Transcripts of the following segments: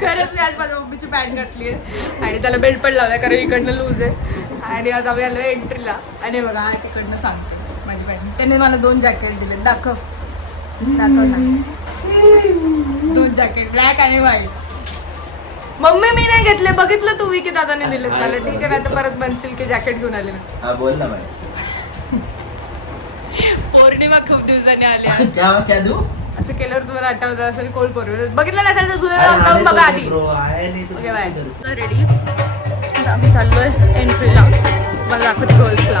खरंच मी आज माझ्या मम्मीची पॅन्ट घातली आहे आणि त्याला बेल्ट पण लावलाय कारण इकडनं लूज आहे आणि आज आम्ही आलो एंट्रीला आणि बघा हा तिकडनं सांगते माझी पॅन्ट. त्याने मला 2 जॅकेट दिले. दाखव ना 2 जॅकेट ब्लॅक आणि व्हाईट. मम्मी मी नाही घेतले, बघितलं तू विकी दादाने दिले मला. ठीक आहे ना, तर परत बनशील की जॅकेट घेऊन आले ना. बोल ना भाई. पौर्णिमा खूप दिवसांनी आली आज. क्या देऊ असं केल्यावर तुम्हाला आठवत असेल कोल पौर्णिमा बघितलं नसेल तर जुने ब्लॉग जाऊन बघा आधी. Okay bye. रेडी आम्ही चाललोय एंट्रीला. तुम्हाला दाखवते गर्ल्सला.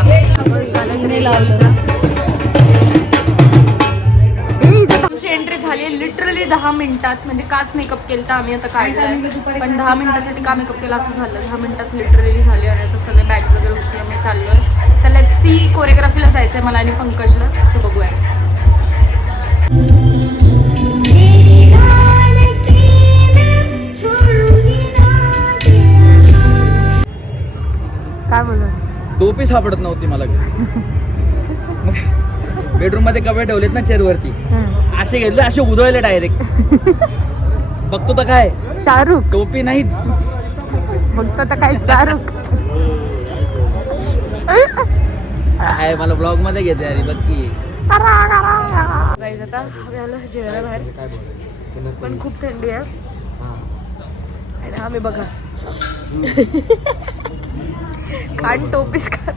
आमची एंट्री झाली लिटरली 10 मिनिटात. म्हणजे काच मेकअप केलं तर आम्ही आता काढलाय पण 10 मिनिटासाठी का मेकअप केला असं झालं. 10 मिनिटात लिटरली झाली आणि आता सगळे बॅग्स वगैरे उचलून मी चाललोय. तर लेट्स सी कोरिओग्राफीला जायचंय मला आणि पंकजला. ते बघूया काय बोलू. टोपी सापडत नव्हती मला. बेडरूम मध्ये कपडे ठेवलेत ना चेअर वरती, असे घेतले असे उधळले डायरेक्ट. बघतो तर काय शाहरुख. टोपी नाहीच. बघतो तर काय शाहरुख. आहे मला ब्लॉग मध्ये घेते अरे बघ की. गाईज आता आम्ही आलो जेवायला बाहेर पण खूप थंडी आहे आणि आम्ही बघा खान टोपीस का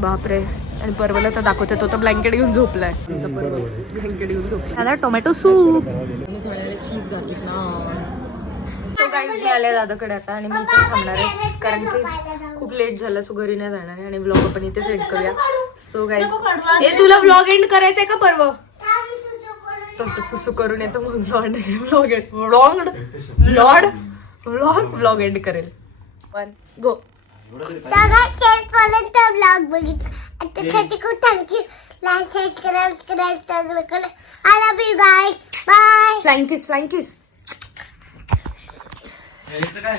बापरे. आणि पर्वला तर दाखवते तो तर ब्लँकेट घेऊन झोपलाय. ब्लँकेट घेऊन झोपलाय. आता टोमॅटो सूप चीज घातली ना. सो गाईज मी आले दादाकडे आता आणि मी इथेच थांबणार आहे कारण की खूप लेट झालं. सो घरी नाही जाणार आहे आणि व्लॉग आपण इथेच एंड करूया. सो गाईज हे तुला व्लॉग एंड करायचंय का पर्व. तर सुसू करून येतो मग व्लॉग एंड करेल. 1 गो. सगळ्यात शेवटपर्यंत ब्लॉग बघितला. त्यासाठी खूप थँक्यू. लाईक सबस्क्राईब करा. I love you guys. Bye. फ्लँकिस काय